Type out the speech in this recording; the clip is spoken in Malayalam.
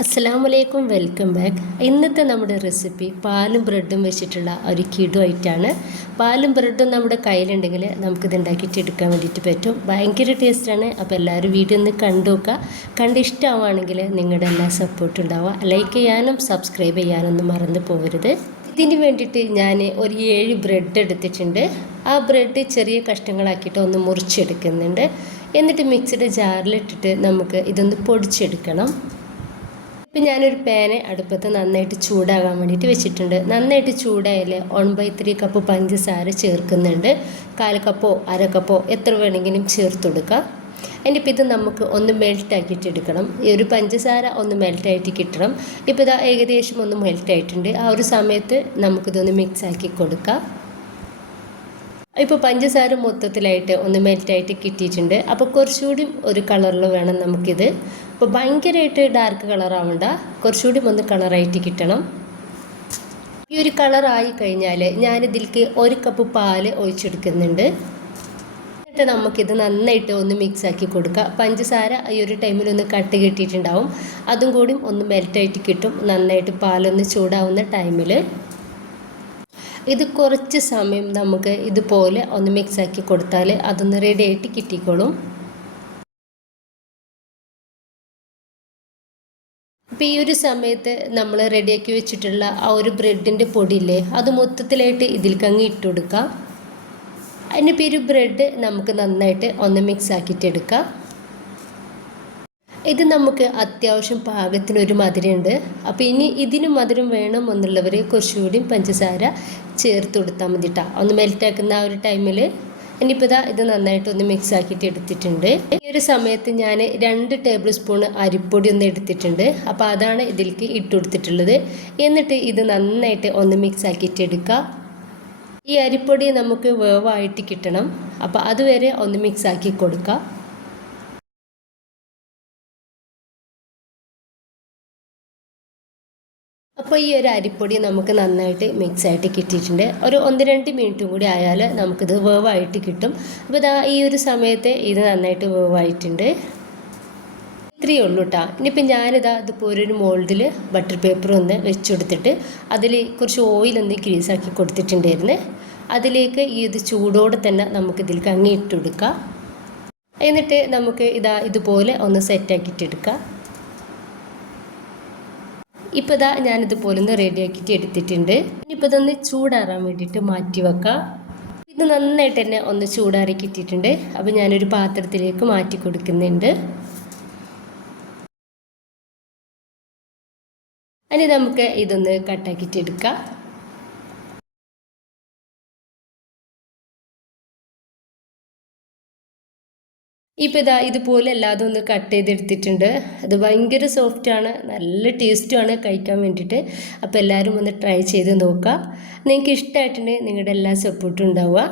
അസ്സലാമലൈക്കും വെൽക്കം ബാക്ക്. ഇന്നത്തെ നമ്മുടെ റെസിപ്പി പാലും ബ്രെഡും വെച്ചിട്ടുള്ള ഒരു കിടു ആയിട്ടാണ് പാലും ബ്രെഡും നമ്മുടെ കയ്യിലുണ്ടെങ്കിൽ നമുക്കിത് ഉണ്ടാക്കിയിട്ട് എടുക്കാൻ വേണ്ടിയിട്ട് പറ്റും. ഭയങ്കര ടേസ്റ്റാണ് അപ്പോൾ എല്ലാവരും വീഡിയോ ഒന്ന് കണ്ടു നോക്കുക. കണ്ട് ഇഷ്ടമാവുകയാണെങ്കിൽ നിങ്ങളുടെ എല്ലാ സപ്പോർട്ടും ഉണ്ടാവുക. ലൈക്ക് ചെയ്യാനും സബ്സ്ക്രൈബ് ചെയ്യാനൊന്നും മറന്നു പോകരുത്. ഇതിന് വേണ്ടിയിട്ട് ഞാൻ ഒരു ഏഴ് ബ്രെഡ് എടുത്തിട്ടുണ്ട്. ആ ബ്രെഡ് ചെറിയ കഷ്ണങ്ങളാക്കിയിട്ട് ഒന്ന് മുറിച്ചെടുക്കുന്നുണ്ട്. എന്നിട്ട് മിക്സിയുടെ ജാറിലിട്ടിട്ട് നമുക്ക് ഇതൊന്ന് പൊടിച്ചെടുക്കണം. ഇപ്പം ഞാനൊരു പാന് അടുപ്പത്ത് നന്നായിട്ട് ചൂടാകാൻ വേണ്ടിയിട്ട് വെച്ചിട്ടുണ്ട്. നന്നായിട്ട് ചൂടായാലേ വൺ ബൈ ത്രീ കപ്പ് പഞ്ചസാര ചേർക്കുന്നുണ്ട്. കാൽ കപ്പോ അര കപ്പോ എത്ര വേണമെങ്കിലും ചേർത്ത് കൊടുക്കുക ഇപ്പം ഇത് നമുക്ക് ഒന്ന് മെൽറ്റാക്കിയിട്ട് എടുക്കണം. ഈ ഒരു പഞ്ചസാര ഒന്ന് മെൽറ്റായിട്ട് കിട്ടണം. ഇപ്പോൾ ഇതാ ഏകദേശം ഒന്ന് മെൽറ്റായിട്ടുണ്ട് ആ ഒരു സമയത്ത് നമുക്കിതൊന്ന് മിക്സ് ആക്കി കൊടുക്കാം. ഇപ്പോൾ പഞ്ചസാര മൊത്തത്തിലായിട്ട് ഒന്ന് മെൽറ്റായിട്ട് കിട്ടിയിട്ടുണ്ട്. അപ്പോൾ കുറച്ചുകൂടി ഒരു കളറിൽ വേണം നമുക്കിത് അപ്പോൾ ഭയങ്കരമായിട്ട് ഡാർക്ക് കളർ ആവണ്ട. കുറച്ചുകൂടി ഒന്ന് കളറായിട്ട് കിട്ടണം. ഈ ഒരു കളറായി കഴിഞ്ഞാൽ ഞാനിതിലേക്ക് ഒരു കപ്പ് പാൽ ഒഴിച്ചെടുക്കുന്നുണ്ട്. എന്നിട്ട് നമുക്കിത് നന്നായിട്ട് ഒന്ന് മിക്സ് ആക്കി കൊടുക്കുക പഞ്ചസാര ഈ ഒരു ടൈമിൽ ഒന്ന് കട്ട് കിട്ടിയിട്ടുണ്ടാവും. അതും കൂടി ഒന്ന് മെൽറ്റായിട്ട് കിട്ടും. നന്നായിട്ട് പാലൊന്ന് ചൂടാവുന്ന ടൈമിൽ ഇത് കുറച്ച് സമയം നമുക്ക് ഇതുപോലെ ഒന്ന് മിക്സ് ആക്കി കൊടുത്താൽ അതൊന്ന് റെഡി ആയിട്ട് കിട്ടിക്കോളും. അപ്പോൾ ഈ ഒരു സമയത്ത് നമ്മൾ റെഡിയാക്കി വെച്ചിട്ടുള്ള ആ ഒരു ബ്രെഡിന്റെ പൊടിയില്ലേ അത് മൊത്തത്തിലായിട്ട് ഇതിൽക്കങ്ങ് ഇട്ട് കൊടുക്കാം അതിന്റെ പേര് ബ്രെഡ് നമുക്ക് നന്നായിട്ട് ഒന്ന് മിക്സ് ആക്കിയിട്ട് എടുക്കാം. ഇത് നമുക്ക് അത്യാവശ്യം പാകത്തിനൊരു മധുരമുണ്ട്. അപ്പോൾ ഇനി ഇതിന് മധുരം വേണം എന്നുള്ളവർ കുറച്ചുകൂടി പഞ്ചസാര ചേർത്ത് കൊടുത്താൽ മതി കേട്ടോ ഒന്ന് മെൽറ്റാക്കുന്ന ആ ഒരു ടൈമിൽ ഇനിയിപ്പോൾ ഇതാ ഇത് നന്നായിട്ട് ഒന്ന് മിക്സ് ആക്കിയിട്ട് എടുത്തിട്ടുണ്ട്. ഈ ഒരു സമയത്ത് ഞാൻ രണ്ട് ടേബിൾ സ്പൂൺ അരിപ്പൊടി ഒന്ന് എടുത്തിട്ടുണ്ട്. അപ്പോൾ അതാണ് ഇതിലേക്ക് ഇട്ട് കൊടുത്തിട്ടുള്ളത്. എന്നിട്ട് ഇത് നന്നായിട്ട് ഒന്ന് മിക്സ് ആക്കിയിട്ട് എടുക്കുക ഈ അരിപ്പൊടി നമുക്ക് വേവായിട്ട് കിട്ടണം. അപ്പോൾ അതുവരെ ഒന്ന് മിക്സ് ആക്കി കൊടുക്കുക അപ്പോൾ ഈ ഒരു അരിപ്പൊടി നമുക്ക് നന്നായിട്ട് മിക്സ് ആയിട്ട് കിട്ടിയിട്ടുണ്ട്. ഒരു ഒന്ന് രണ്ട് മിനിറ്റും കൂടി ആയാൽ നമുക്കിത് വേവായിട്ട് കിട്ടും. അപ്പോൾ ഇതാ ഈ ഒരു സമയത്ത് ഇത് നന്നായിട്ട് വേവായിട്ടുണ്ട് ഇത്രയേ ഉള്ളൂ കേട്ടോ ഇനിയിപ്പോൾ ഞാനിതാ ഇതിപ്പോൾ ഒരു മോൾഡിൽ ബട്ടർ പേപ്പർ ഒന്ന് വെച്ച് കൊടുത്തിട്ട് അതിൽ കുറച്ച് ഓയിലൊന്ന് ഗ്രീസാക്കി കൊടുത്തിട്ടുണ്ടായിരുന്നു. അതിലേക്ക് ഈ ഇത് ചൂടോടെ തന്നെ നമുക്കിതിലേക്ക് അങ്ങ് ഇട്ട് കൊടുക്കാം. എന്നിട്ട് നമുക്ക് ഇതാ ഇതുപോലെ ഒന്ന് സെറ്റാക്കിയിട്ട് എടുക്കാം. ഇപ്പോൾ ഇതാ ഞാനിതുപോലെ ഒന്ന് റെഡിയാക്കിയിട്ട് എടുത്തിട്ടുണ്ട്. ഇനിയിപ്പോൾ ഇതൊന്ന് ചൂടാറാൻ വേണ്ടിയിട്ട് മാറ്റി വെക്കാം. ഇത് നന്നായിട്ട് തന്നെ ഒന്ന് ചൂടാറി കിട്ടിയിട്ടുണ്ട്. അപ്പോൾ ഞാനൊരു പാത്രത്തിലേക്ക് മാറ്റി കൊടുക്കുന്നുണ്ട്. ഇനി നമുക്ക് ഇതൊന്ന് കട്ടാക്കിയിട്ട് എടുക്കാം. ഇപ്പോൾ ഇതാ ഇതുപോലെ അല്ലാതെ ഒന്ന് കട്ട് ചെയ്തെടുത്തിട്ടുണ്ട്. അത് ഭയങ്കര സോഫ്റ്റാണ് നല്ല ടേസ്റ്റുമാണ് കഴിക്കാൻ വേണ്ടിയിട്ട്. അപ്പോൾ എല്ലാവരും ഒന്ന് ട്രൈ ചെയ്ത് നോക്കുക നിങ്ങൾക്ക് ഇഷ്ടമായിട്ടുണ്ടെങ്കിൽ നിങ്ങളുടെ എല്ലാ സപ്പോർട്ടും ഉണ്ടാവുക.